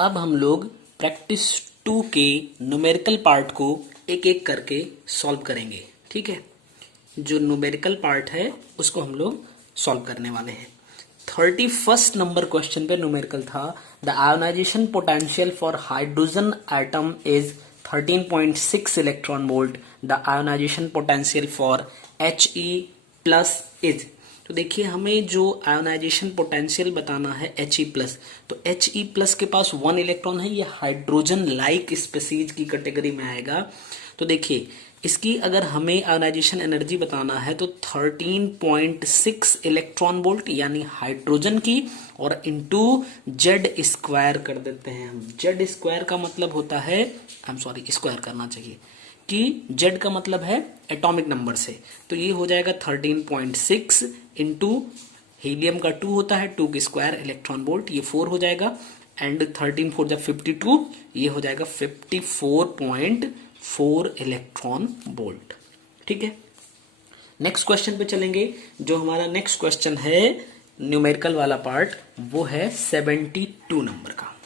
अब हम लोग प्रैक्टिस 2 के न्यूमेरिकल पार्ट को एक एक करके सॉल्व करेंगे। ठीक है, जो न्यूमेरिकल पार्ट है उसको हम लोग सॉल्व करने वाले हैं। 31 नंबर क्वेश्चन पे न्यूमेरिकल था, the ionization potential for hydrogen atom is 13.6 electron volt, the ionization potential for He plus is. तो देखिए, हमें जो आयोनाइजेशन पोटेंशियल बताना है He प्लस, तो He प्लस के पास 1 इलेक्ट्रॉन है, ये हाइड्रोजन लाइक स्पीसीज की कैटेगरी में आएगा। तो देखिए, इसकी अगर हमें आयोनाइजेशन एनर्जी बताना है तो 13.6 इलेक्ट्रॉन वोल्ट यानी हाइड्रोजन की, और इंटू जेड स्क्वायर कर देते हैं हम। जेड स्क्वायर का मतलब होता है, स्क्वायर करना चाहिए कि जेड का मतलब है एटॉमिक नंबर से, तो ये हो जाएगा 13.6 इंटू हीलियम का 2 होता है, 2 की स्क्वायर इलेक्ट्रॉन वोल्ट, ये 4 हो जाएगा, एंड 13 4 जब 52, ये हो जाएगा 54.4 इलेक्ट्रॉन वोल्ट। ठीक है, नेक्स्ट क्वेश्चन पे चलेंगे। जो हमारा नेक्स्ट क्वेश्चन है न्यूमेरिकल वाला पार्ट, वो है 72 नंबर का।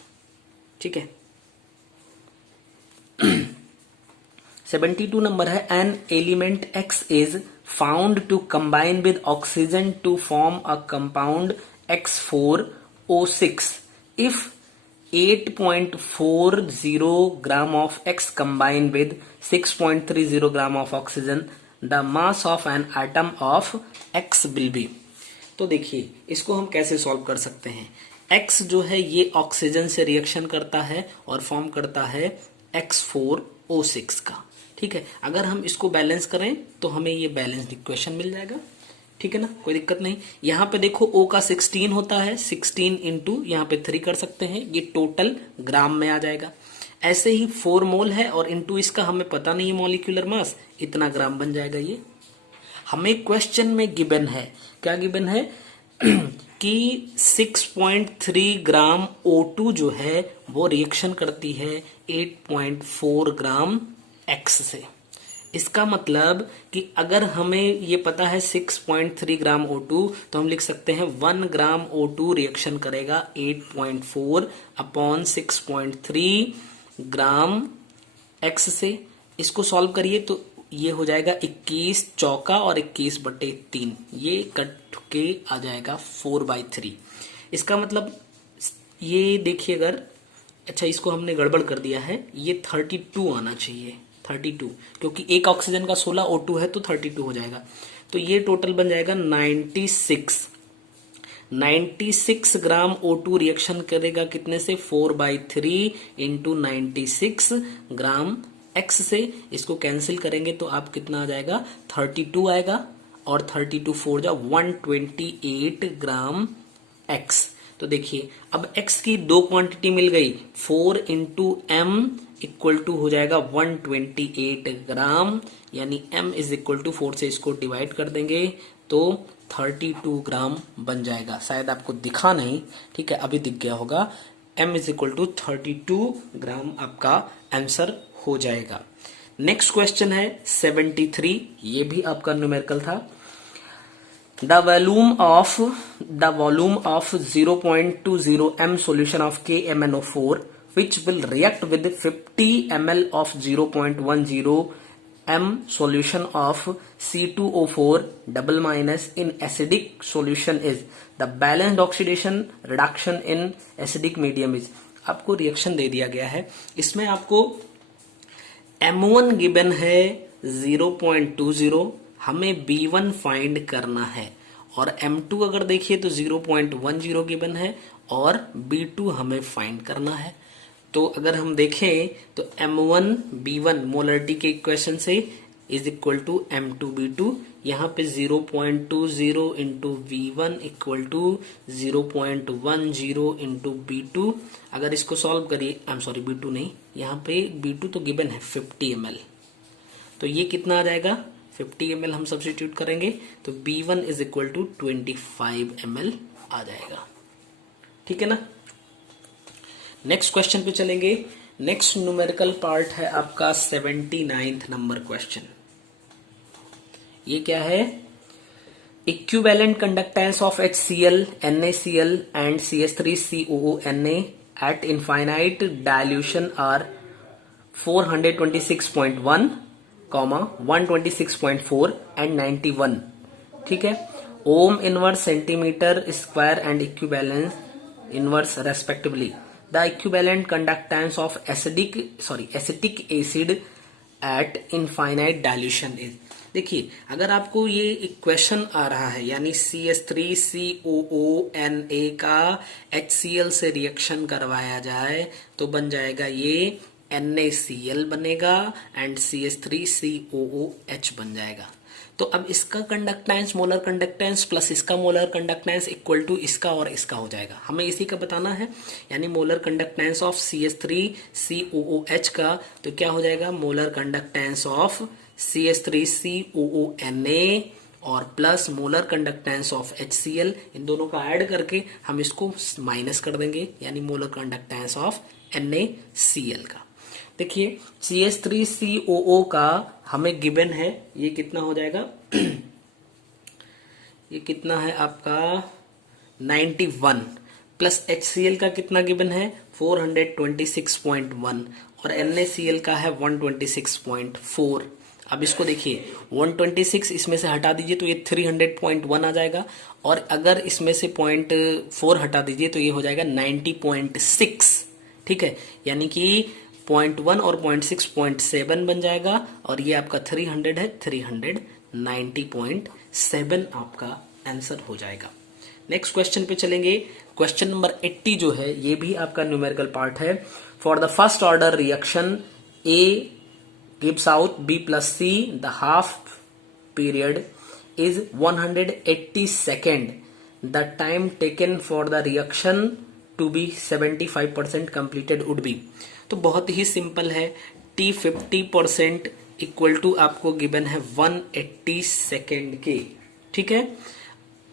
ठीक है, 72 नंबर है, an element X is found to combine with oxygen to form a compound X4O6 if 8.40 gram of X combined with 6.30 gram of oxygen, the mass of an atom of X will be. तो देखिए, इसको हम कैसे solve कर सकते हैं। X जो है ये ऑक्सीजन से रिएक्शन करता है और फॉर्म करता है X4O6 का। ठीक है, अगर हम इसको बैलेंस करें तो हमें ये बैलेंस्ड इक्वेशन मिल जाएगा। ठीक है ना, कोई दिक्कत नहीं। यहाँ पे देखो O का 16 होता है, 16 इंटू यहाँ पे 3 कर सकते हैं, ये टोटल ग्राम में आ जाएगा। ऐसे ही 4 मोल है और इंटू इसका हमें पता नहीं है मॉलिक्यूलर मास, इतना ग्राम बन जाएगा। ये हमें क्वेश्चन में गिवन है, क्या गिवन है कि 6.3 ग्राम O2 जो है वो रिएक्शन करती है 8.4 ग्राम X से। इसका मतलब कि अगर हमें ये पता है 6.3 ग्राम O2, तो हम लिख सकते हैं 1 ग्राम O2 रिएक्शन करेगा 8.4 अपॉन 6.3 ग्राम X से। इसको सॉल्व करिए तो ये हो जाएगा 21 चौका और 21/3, ये कट के आ जाएगा 4/3। इसका मतलब ये देखिए, अगर अच्छा इसको हमने गड़बड़ कर दिया है, ये 32 आना चाहिए, 32, क्योंकि एक ऑक्सीजन का 16 O2 है तो 32 हो जाएगा। तो ये टोटल बन जाएगा 96 ग्राम O2 रिएक्शन करेगा कितने से, 4/3 इंटू 96 ग्राम X से। इसको कैंसिल करेंगे तो आप कितना आ जाएगा, 32 आएगा, और 32 4 जा 128 ग्राम X। तो देखिए, अब X की 2 क्वांटिटी मिल गई, 4 इंटू M इक्वल टू हो जाएगा 128 ग्राम, यानी M इज इक्वल टू 4 से इसको डिवाइड कर देंगे तो 32 ग्राम बन जाएगा। शायद आपको दिखा नहीं, ठीक है, अभी दिख गया होगा। M इज इक्वल टू 32 ग्राम आपका आंसर हो जाएगा। नेक्स्ट क्वेश्चन है 73, ये भी आपका न्यूमेरिकल था। The volume of 0.20 m solution of KMnO4 which will react with 50 ml of 0.10 m solution of C2O4 double minus in acidic solution is the balanced oxidation reduction in acidic medium is। आपको reaction दे दिया गया है, इसमें आपको M1 given है 0.20, हमें B1 find करना है, और M2 अगर देखिए तो 0.10 गिवन है और B2 हमें फाइंड करना है। तो अगर हम देखें तो M1 B1 मोलरिटी के इक्वेशन से is equal to M2 B2, यहाँ पे 0.20 into V1 equal to 0.10 into B2। अगर इसको सॉल्व करिए, B2 नहीं, यहाँ पे B2 तो गिवन है 50 ml, तो ये कितना आ जाएगा, 50 ml हम सब्स्टिट्यूट करेंगे तो B1 is equal to 25 ml आ जाएगा। ठीक है ना, नेक्स्ट क्वेश्चन पे चलेंगे। नेक्स्ट न्यूमेरिकल पार्ट है आपका 79 नंबर क्वेश्चन। ये क्या है, equivalent conductance of HCl, NaCl and CH3COO Na at infinite dilution are 426.1, 126.4 and 91. ठीक है, ohm inverse centimetre square and equivalence inverse respectively. The equivalent conductance of acetic acid eight infinite dilution is. देखिए, अगर आपको ये equation आ रहा है, यानी CH3COONA का HCl से रिएक्शन करवाया जाए तो बन जाएगा ये NaCl बनेगा एंड CH3COOH बन जाएगा. तो अब इसका कंडक्टेंस, मोलर कंडक्टेंस प्लस इसका मोलर कंडक्टेंस इक्वल टू इसका और इसका हो जाएगा. हमें इसी का बताना है, यानी मोलर कंडक्टेंस ऑफ CH3COOH का तो क्या हो जाएगा, मोलर कंडक्टेंस ऑफ CH3COONA और plus molar conductance of HCl. इन दोनों का ऐड करके हम इसको माइनस कर देंगे, यानी मोलर कंडक्टेंस ऑफ NaCl का. देखिए, CH3COO का हमें गिवन है, ये कितना हो जाएगा ये कितना है आपका 91, प्लस HCl का कितना गिवन है 426.1 और NaCl का है 126.4. अब इसको देखिए, 126 इसमें से हटा दीजिए तो ये 300.1 आ जाएगा, और अगर इसमें से 0.4 हटा दीजिए तो ये हो जाएगा 90.6. ठीक है, यानी कि 0.1 और 0.6 0.7 बन जाएगा, और ये आपका 300 है, 390.7 आपका आंसर हो जाएगा. नेक्स्ट क्वेश्चन पे चलेंगे. क्वेश्चन नंबर 80 जो है ये भी आपका न्यूमेरिकल पार्ट है. For the first order reaction A gives out B plus C, the half period is 180 second. The time taken for the reaction to be 75% completed would be. तो बहुत ही simple है. T 50% equal to आपको given है 180 second के. ठीक है,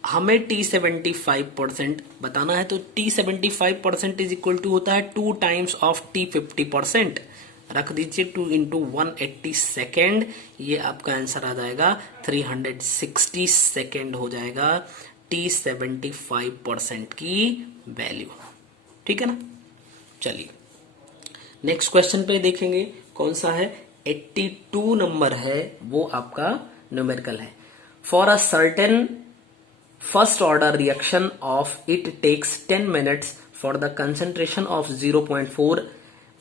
हमें T 75% बताना है, तो T 75% इज इक्वल टू होता है 2 टाइम्स ऑफ T 50%. रख दीजिए 2 इंटू 180 सेकेंड, ये आपका आंसर आ जाएगा 360 सेकेंड हो जाएगा T 75% की वैल्यू. ठीक है ना. चलिए नेक्स्ट क्वेश्चन पे देखेंगे, कौन सा है 82 नंबर है, वो आपका न्यूमेरिकल है. For a certain first order reaction of it takes 10 minutes for the concentration of 0.4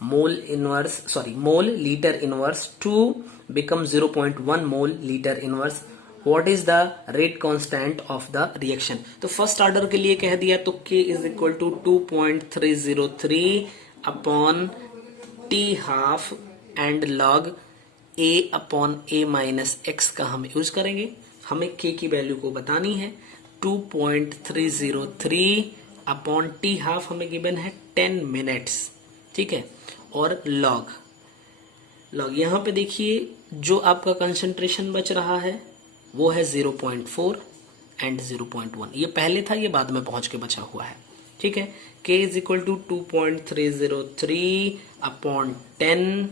mole litre inverse to become 0.1 mole litre inverse. What is the rate constant of the reaction. तो first order के लिए कह दिया तो K is equal to 2.303 upon T half and log A upon A minus x का हम use करेंगे. हमें K की वैल्यू को बतानी है. 2.303 अपॉन T हाफ हमें गिवन है 10 मिनट्स. ठीक है, और लॉग यहां पे देखिए जो आपका कंसंट्रेशन बच रहा है वो है 0.4 एंड 0.1. ये पहले था, ये बाद में पहुंच के बचा हुआ है. ठीक है, K is equal to 2.303 upon 10,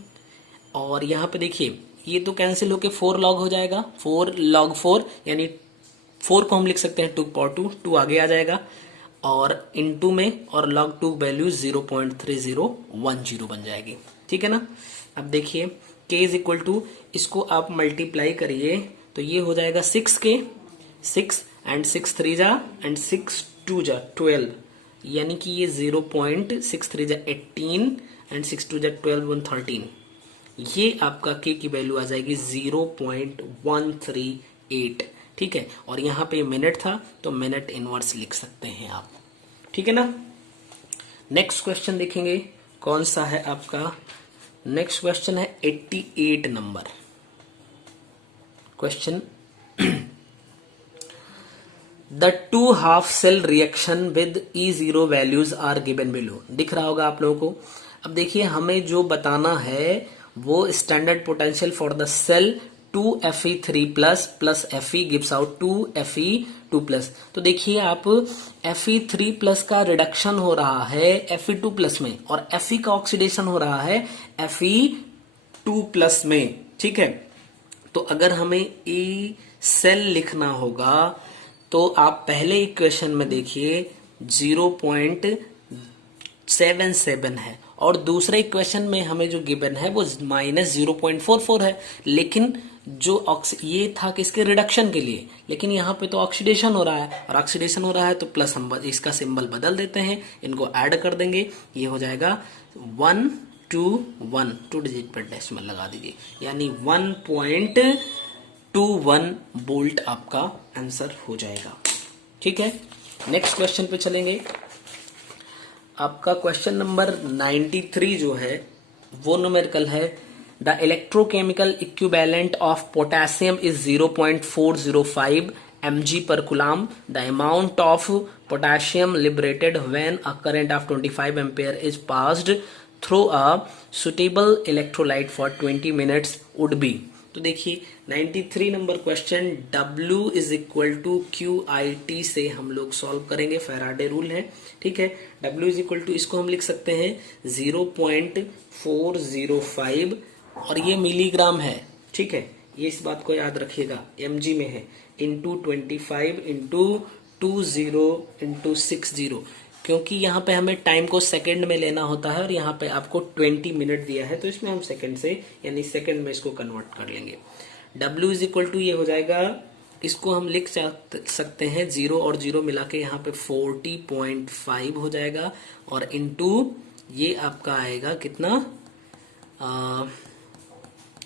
और यहां पे देखिए ये तो कैंसिल होके 4 लॉग हो जाएगा. 4 log 4 यानी 4 को हम लिख सकते हैं 2 पावर 2 आगे आ जाएगा, और इनटू में और log 2 वैल्यू 0.3010 बन जाएगी. ठीक है ना. अब देखिए K इज इक्वल टू, इसको आप मल्टीप्लाई करिए तो ये हो जाएगा 6K, 6 एंड 6 3 जा एंड 6 2 जा 12, यानी कि ये 0.63 जा 18 एंड 6 2 जा 12 1 13. ये आपका K की वैल्यू आ जाएगी 0.138. ठीक है, और यहाँ पे मिनट था तो मिनट इनवर्स लिख सकते हैं आप. ठीक है ना. नेक्स्ट क्वेश्चन देखेंगे, कौन सा है आपका. नेक्स्ट क्वेश्चन है 88 number question. The 2 half cell reaction with E0 values are given below. दिख रहा होगा आप लोगों को. अब देखिए हमें जो बताना है वो standard potential for the cell 2Fe3 plus Fe gives out 2Fe2 तो देखिए आप Fe3 का रिडक्शन हो रहा है Fe2 में, और Fe का ऑक्सीडेशन हो रहा है Fe2 में. ठीक है, तो अगर हमें E सेल लिखना होगा तो आप पहले इक्वेशन में देखिए 0.77 है, और दूसरे इक्वेशन में हमें जो गिवन है वो -0.44 है, लेकिन जो ये था किसके रिडक्शन के लिए, लेकिन यहाँ पे तो ऑक्सीडेशन हो रहा है, और ऑक्सीडेशन हो रहा है तो प्लस हम इसका सिंबल बदल देते हैं, इनको ऐड कर देंगे, ये हो जाएगा 1 2 1, 2 डिजिट पर डेसिमल लगा दीजिए, यानी 1.21 वोल्ट आपका आंसर हो जाएगा। ठीक है, नेक्स्ट क्वेश्चन पे चलेंगे। आपका क्वेश्चन नंबर 93 जो है वो न्यूमेरिकल है, the electrochemical equivalent of potassium is 0.405 mg per coulomb. The amount of potassium liberated when a current of 25 ampere is passed through a suitable electrolyte for 20 minutes would be. तो देखिए 93 number question W is equal to QIT से हम लोग solve करेंगे, Faraday rule है। ठीक है, W is equal to इसको हम लिख सकते हैं 0.405, और ये मिलीग्राम है। ठीक है, ये इस बात को याद रखिएगा, mg में है, इंटू 25 इंटू 20 इंटू 60, क्योंकि यहाँ पे हमें टाइम को सेकंड में लेना होता है, और यहाँ पे आपको 20 मिनट दिया है, तो इसमें हम सेकंड से यानी सेकंड में इसको कन्वर्ट कर लेंगे। W इज इक्वल टू ये हो जाएगा, इसको हम लिख सकते हैं 0 और 0 मिला के यहाँ पे 40.5 हो जाएगा, और इंटू ये आपका आएगा कितना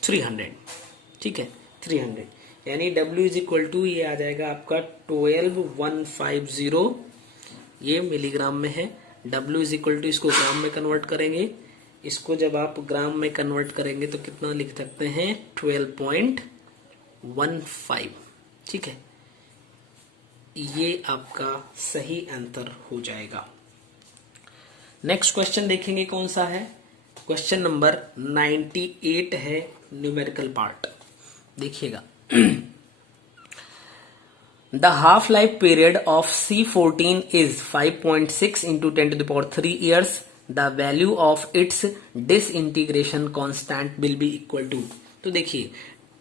300। ठीक है, 300, यानी W इज इक्वल टू ये आ जाएगा आपका 12150, ये मिलीग्राम में है। W इज इक्वल टू इसको ग्राम में कन्वर्ट करेंगे, इसको जब आप ग्राम में कन्वर्ट करेंगे तो कितना लिख सकते हैं 12.15। ठीक है, ये आपका सही आंसर हो जाएगा। नेक्स्ट क्वेश्चन देखेंगे कौन सा है, क्वेश्चन नंबर 98 है, न्यूमेरिकल पार्ट। देखिएगा, The half-life period of C14 is 5.6 into 10 to the power 3 years. The value of its disintegration constant will be equal to, तो देखिए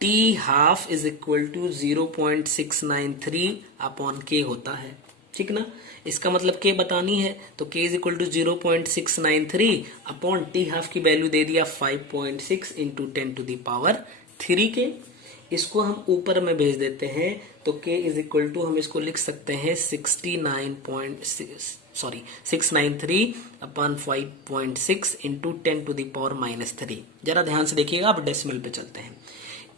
T half is equal to 0.693 upon K होता है। ठीक ना, इसका मतलब K बतानी है, तो K is equal to 0.693 upon T half की वैल्यू दे दिया 5.6 into 10 to the power 3K। इसको हम ऊपर में भेज देते हैं, तो K इज इक्वल टू हम इसको लिख सकते हैं 693 upon 5.6 into 10 to the power -3। जरा ध्यान से देखिएगा, अब डेसिमल पे चलते हैं।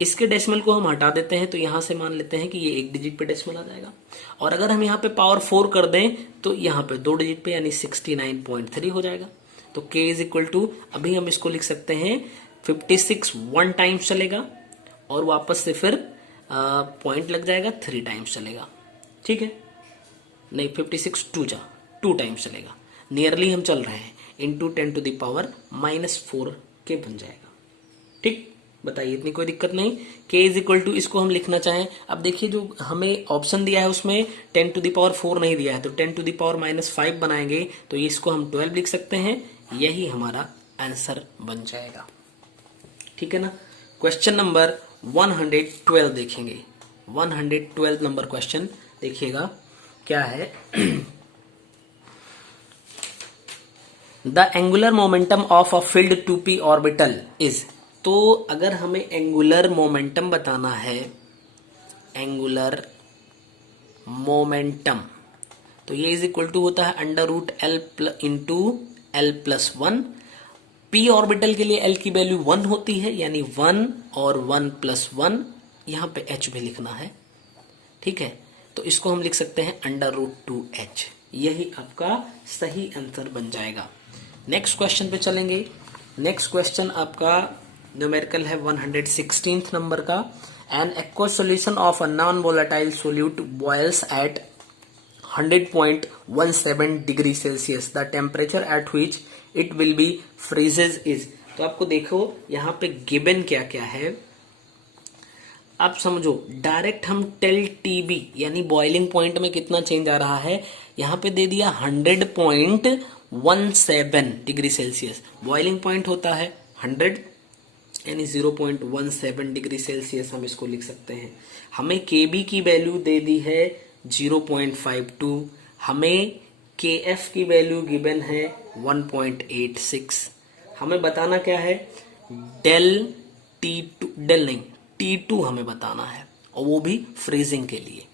इसके डेसिमल को हम हटा देते हैं, तो यहां से मान लेते हैं कि ये 1 डिजिट पे डेसिमल आ जाएगा, और अगर हम यहाँ पे पावर 4 कर दें तो यहाँ पे 2 डिजिट पे यानी 69.3 हो जाएगा। तो K इज इक्वल टू अभी हम इसको लिख सकते हैं 56 1 टाइम्स चलेगा, और वापस से फिर पॉइंट लग जाएगा 3 टाइम्स चलेगा। ठीक है, नहीं 56 2 टाइम्स चलेगा, नियरली हम चल रहे हैं, इंटू 10 टू द पावर -4 के बन जाएगा। ठीक, बताइए, इतनी कोई दिक्कत नहीं। K इज इक्वल टू इसको हम लिखना चाहें, अब देखिए जो हमें ऑप्शन दिया है उसमें 10 टू द पावर 4 नहीं दिया है, तो 10 टू द पावर -5 बनाएंगे तो इसको हम 12 लिख सकते हैं, यही हमारा आंसर बन जाएगा। ठीक है ना। क्वेश्चन नंबर 112 देखेंगे, 112 नंबर क्वेश्चन देखिएगा क्या है। The angular momentum of a field 2p orbital is, तो अगर हमें एंगुलर मोमेंटम बताना है, एंगुलर मोमेंटम, तो ये इज इक्वल टू होता है √L into L+1। p orbital के लिए L की वैल्यू 1 होती है, यानी 1 और 1+1, यहां पे h भी लिखना है। ठीक है, तो इसको हम लिख सकते हैं √2h, यही आपका सही आंसर बन जाएगा। नेक्स्ट क्वेश्चन पे चलेंगे। नेक्स्ट क्वेश्चन आपका न्यूमेरिकल है 116 नंबर का। An aqueous solution of a non volatile solute boils at 100.17 degree Celsius, the temperature at which it will be freezes is. तो आपको देखो यहाँ पे गिवन क्या क्या है, आप समझो, डायरेक्ट हम टेल टीबी यानी बॉइलिंग पॉइंट में कितना चेंज आ रहा है, यहाँ पे दे दिया 100.17 डिग्री सेल्सियस। बॉइलिंग पॉइंट होता है 100 यानी 0.17 डिग्री सेल्सियस, हम इसको लिख सकते हैं। हमें केबी की वैल्यू दे दी है 0.52, हमें KF की वैल्यू गिवन है 1.86। हमें बताना क्या है, डेल T2, डेल नहीं T2 हमें बताना है, और वो भी फ्रीजिंग के लिए।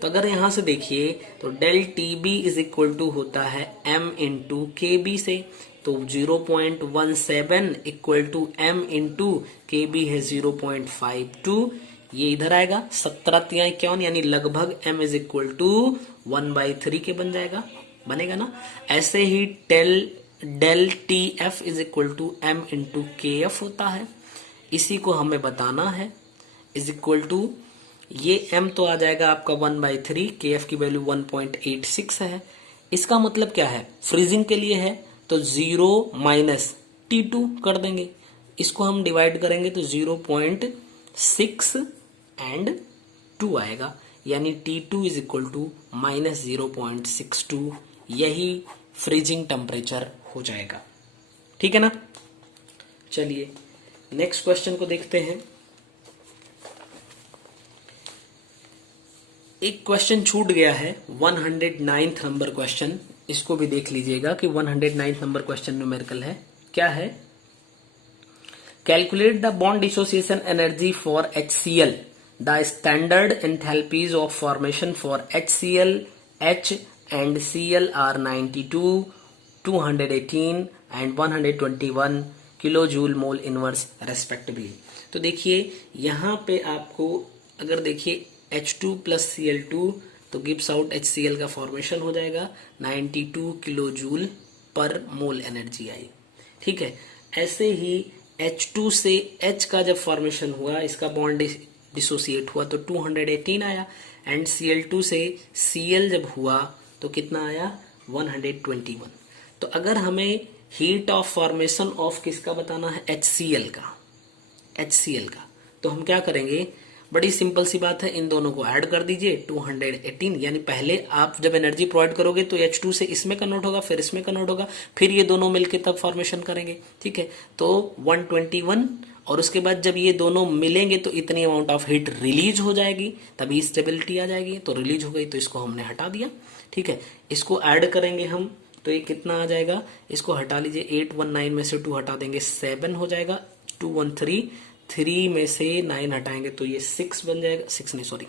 तो अगर यहां से देखिए तो del TB is equal to होता है M इंटू KB से, तो 0.17 equal to M into KB है 0.52, ये इधर आएगा 17×51 यानी लगभग M इज इक्वल टू 1/3 के बन जाएगा, बनेगा ना। ऐसे ही del TF is equal to M into KF होता है, इसी को हमें बताना है, इज इक्वल टू ये M तो आ जाएगा आपका 1/3, KF की वैल्यू 1.86 है। इसका मतलब क्या है, फ्रीजिंग के लिए है तो 0 माइनस T2 कर देंगे, इसको हम डिवाइड करेंगे तो 0.6 एंड 2 आएगा, यानी T2 is equal to minus 0.62, यही फ्रीजिंग टेम्परेचर हो जाएगा। ठीक है ना। चलिए नेक्स्ट क्वेश्चन को देखते हैं। एक क्वेश्चन छूट गया है 109th नंबर क्वेश्चन, इसको भी देख लीजिएगा कि 109th नंबर क्वेश्चन न्यूमेरिकल है, क्या है, calculate the bond dissociation energy for HCl, the standard enthalpies of formation for HCl, H and Cl are 92, 218 and 121 kilo joule mole inverse respectively. तो देखिए यहाँ पे आपको अगर देखिए H2 प्लस Cl2 तो गिव्स आउट HCl का फॉर्मेशन हो जाएगा, 92 किलो जूल पर मोल एनर्जी आई। ठीक है, ऐसे ही H2 से H का जब फॉर्मेशन हुआ, इसका बॉन्ड डिसोसिएट हुआ तो 218 आया, एंड Cl2 से Cl जब हुआ तो कितना आया, 121। तो अगर हमें हीट ऑफ फॉर्मेशन ऑफ किसका बताना है, HCl का, तो हम क्या करेंगे, बड़ी सिंपल सी बात है, इन दोनों को ऐड कर दीजिए 218, यानी पहले आप जब एनर्जी प्रोवाइड करोगे तो H2 से इसमें कन्वर्ट होगा, फिर इसमें कन्वर्ट होगा, फिर ये दोनों मिलके तब फॉर्मेशन करेंगे। ठीक है, तो 121, और उसके बाद जब ये दोनों मिलेंगे तो इतनी अमाउंट ऑफ हीट रिलीज हो जाएगी, तभी स्टेबिलिटी आ जाएगी, तो रिलीज हो गई तो इसको हमने हटा दिया। ठीक है, इसको ऐड करेंगे हम तो ये कितना आ जाएगा, इसको हटा लीजिए, 819 में से 2 हटा देंगे 7 हो जाएगा, 213, 3 में से 9 हटाएंगे तो ये 6 बन जाएगा, 6 नहीं सॉरी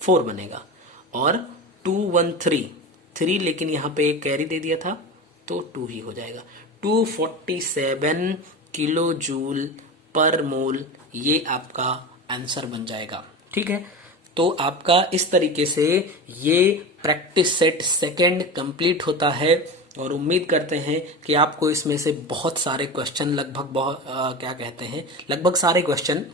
4 बनेगा, और 213 3, लेकिन यहाँ पे एक कैरी दे दिया था तो 2 ही हो जाएगा, 247 किलो जूल पर मोल, ये आपका आंसर बन जाएगा। ठीक है, तो आपका इस तरीके से ये प्रैक्टिस सेट सेकंड कंप्लीट होता है, और उम्मीद करते हैं कि आपको इसमें से बहुत सारे क्वेश्चन लगभग सारे क्वेश्चन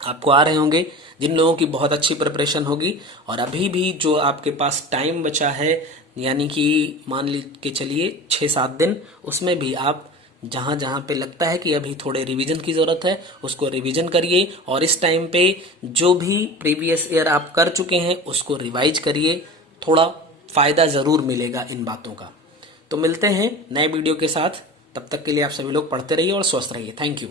आपको आ रहे होंगे, जिन लोगों की बहुत अच्छी प्रिपरेशन होगी। और अभी भी जो आपके पास टाइम बचा है, यानी कि मान के चलिए 6-7 दिन, उसमें भी आप जहां जहां पे लगता है कि अभी थोड़े रिवीजन की जरूरत है, उसको रिवीजन करिए, और इस टाइम पे जो भी प्रीवियस ईयर आप कर चुके हैं उसको रिवाइज करिए, थोड़ा फायदा जरूर मिलेगा इन बातों का। तो मिलते हैं नए वीडियो के साथ, तब तक के लिए आप सभी लोग पढ़ते रहिए और स्वस्थ रहिए। Thank you.